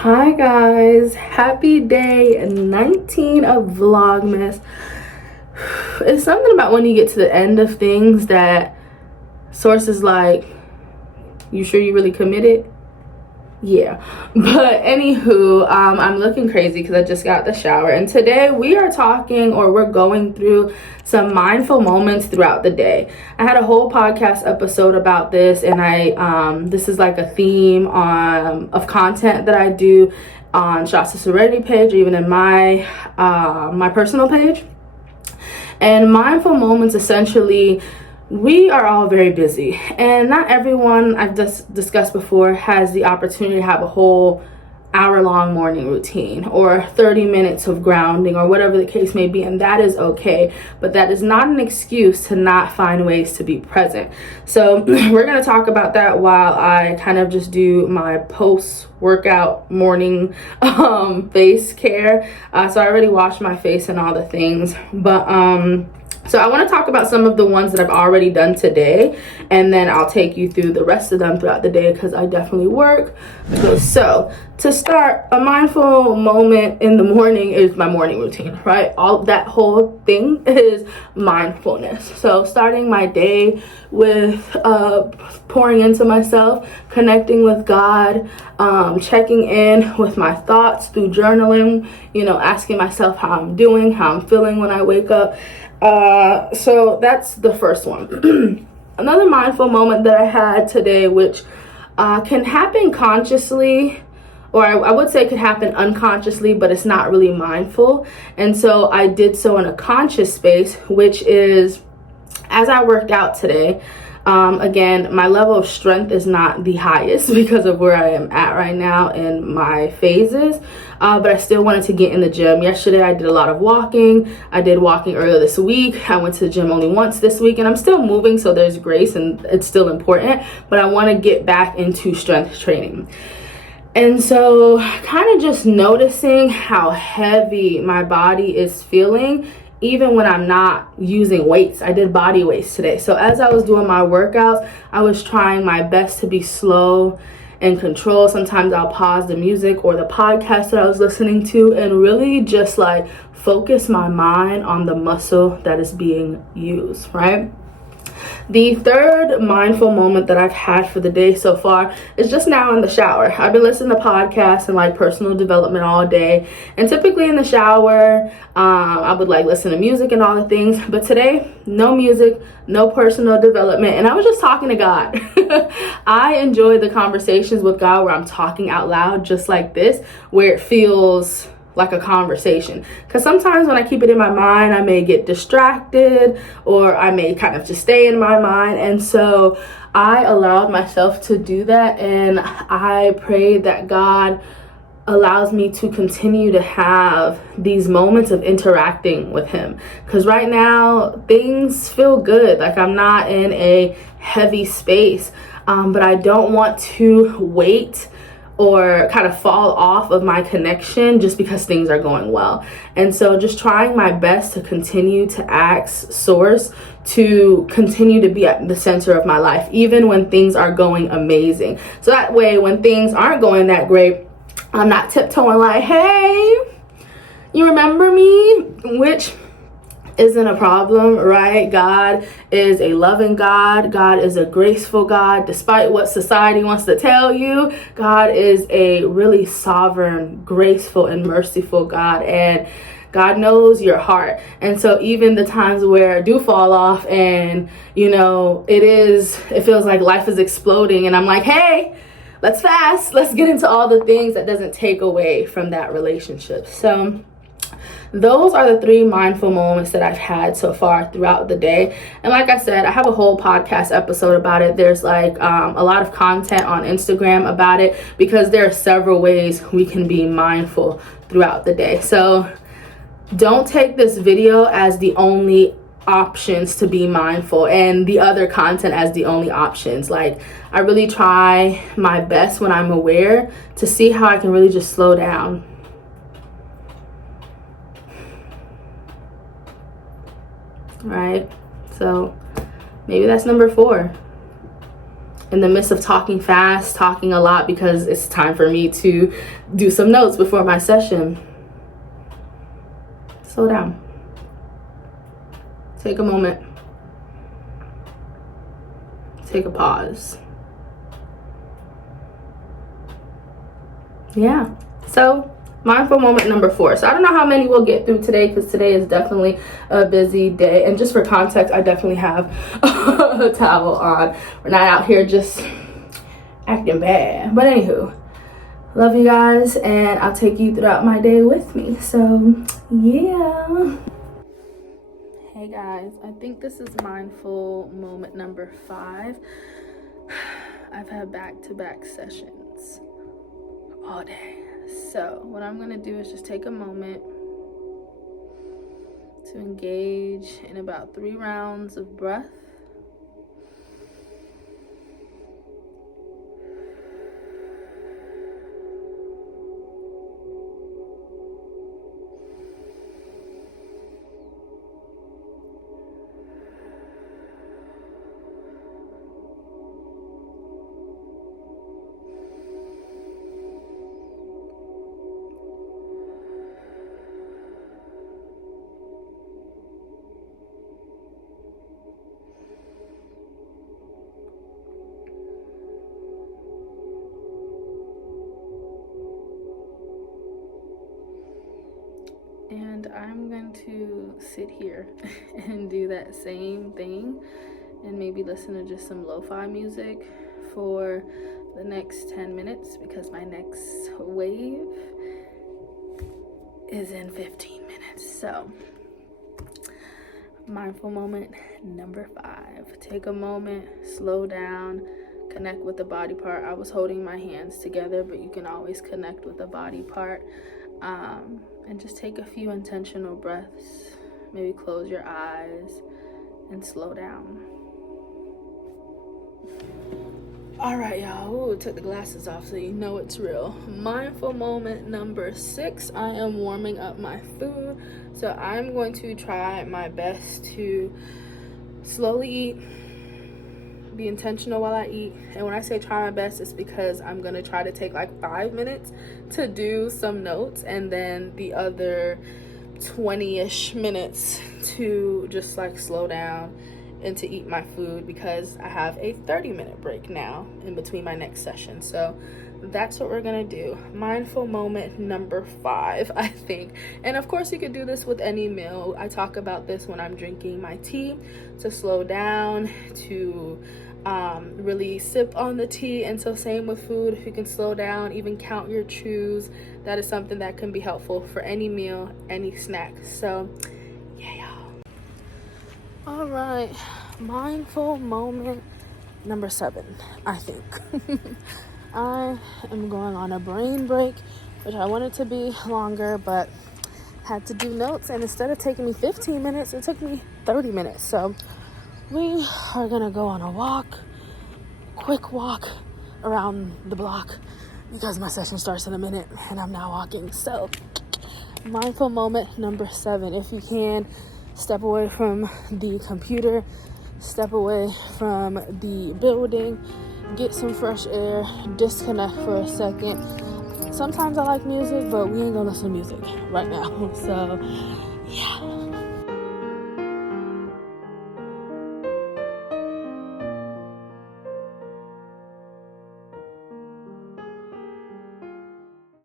Hi guys, happy day 19 of Vlogmas. It's something about when you get to the end of things that sources like, you sure you really committed? Yeah, but anywho, I'm looking crazy because I just got the shower, and today we're going through some mindful moments throughout the day. I had a whole podcast episode about this, and this is like a theme of content that I do on Shasta Serenity page, or even in my my personal page. And mindful moments, essentially, we are all very busy, and not everyone, I've just discussed before, has the opportunity to have a whole hour-long morning routine or 30 minutes of grounding or whatever the case may be, and that is okay, but that is not an excuse to not find ways to be present. So we're going to talk about that while I kind of just do my post-workout morning face care. So I already washed my face and all the things, but so I want to talk about some of the ones that I've already done today, and then I'll take you through the rest of them throughout the day because I definitely work. So to start, a mindful moment in the morning is my morning routine, right? All that whole thing is mindfulness. So starting my day with pouring into myself, connecting with God, checking in with my thoughts through journaling, asking myself how I'm doing, how I'm feeling when I wake up. So that's the first one. Another mindful moment that I had today, which can happen consciously, or I would say could happen unconsciously, but it's not really mindful. And so I did so in a conscious space, which is as I worked out today. Again, my level of strength is not the highest because of where I am at right now in my phases, but I still wanted to get in the gym. Yesterday I did a lot of walking. I did walking earlier this week. I went to the gym only once this week, and I'm still moving, so there's grace and it's still important, but I want to get back into strength training. And so kind of just noticing how heavy my body is feeling even when I'm not using weights. I did body weights today. So as I was doing my workouts, I was trying my best to be slow and control. Sometimes I'll pause the music or the podcast that I was listening to and really just like focus my mind on the muscle that is being used, right? The third mindful moment that I've had for the day so far is just now in the shower. I've been listening to podcasts and like personal development all day, and typically in the shower I would like listen to music and all the things, but today no music, no personal development, and I was just talking to God. I enjoy the conversations with God where I'm talking out loud just like this, where it feels like a conversation, because sometimes when I keep it in my mind, I may get distracted or I may kind of just stay in my mind. And so I allowed myself to do that, and I prayed that God allows me to continue to have these moments of interacting with him, because right now things feel good, like I'm not in a heavy space, but I don't want to wait or kind of fall off of my connection just because things are going well. And so just trying my best to continue to ask Source to continue to be at the center of my life, even when things are going amazing. So that way, when things aren't going that great, I'm not tiptoeing like, hey, you remember me? Which isn't a problem, right? God is a loving God. God is a graceful God. Despite what society wants to tell you, God is a really sovereign, graceful, and merciful God. And God knows your heart. And so even the times where I do fall off and, it feels like life is exploding, and I'm like, hey, let's fast. Let's get into all the things that doesn't take away from that relationship. So those are the 3 mindful moments that I've had so far throughout the day. And like I said, I have a whole podcast episode about it. There's like a lot of content on Instagram about it, because there are several ways we can be mindful throughout the day. So don't take this video as the only options to be mindful and the other content as the only options. Like, I really try my best when I'm aware to see how I can really just slow down. Right? So maybe that's number 4. in the midst of talking fast, talking a lot, because it's time for me to do some notes before my session. Slow down. Take a moment. Take a pause. Yeah. So mindful moment number 4. So I don't know how many we'll get through today, because today is definitely a busy day. And just for context, I definitely have a towel on. We're not out here just acting bad. But anywho, love you guys, and I'll take you throughout my day with me. So yeah. Hey guys, I think this is mindful moment number 5. I've had back-to-back sessions all day. So what I'm gonna do is just take a moment to engage in about 3 rounds of breath. And I'm going to sit here and do that same thing, and maybe listen to just some lo-fi music for the next 10 minutes, because my next wave is in 15 minutes. So mindful moment number 5. Take a moment, slow down, connect with the body part. I was holding my hands together, but you can always connect with the body part. And just take a few intentional breaths. Maybe close your eyes and slow down. All right, y'all. Ooh, took the glasses off so you know it's real. Mindful moment number 6. I am warming up my food. So I'm going to try my best to slowly eat, be intentional while I eat. And when I say try my best, it's because I'm gonna try to take like 5 minutes to do some notes, and then the other 20-ish minutes to just like slow down and to eat my food, because I have a 30-minute break now in between my next session. So that's what we're gonna do. Mindful moment number 5, I think. And of course you could do this with any meal. I talk about this when I'm drinking my tea, to slow down, to really sip on the tea. And so same with food, if you can slow down, even count your chews, that is something that can be helpful for any meal, any snack. So yeah, y'all. All right, mindful moment number 7, I think. I am going on a brain break, which I wanted to be longer, but had to do notes, and instead of taking me 15 minutes, it took me 30 minutes. So we are gonna go on a walk, quick walk around the block, because my session starts in a minute and I'm now walking. So mindful moment number 7. If you can, step away from the computer, step away from the building, get some fresh air, disconnect for a second. Sometimes I like music, but we ain't gonna listen to music right now. So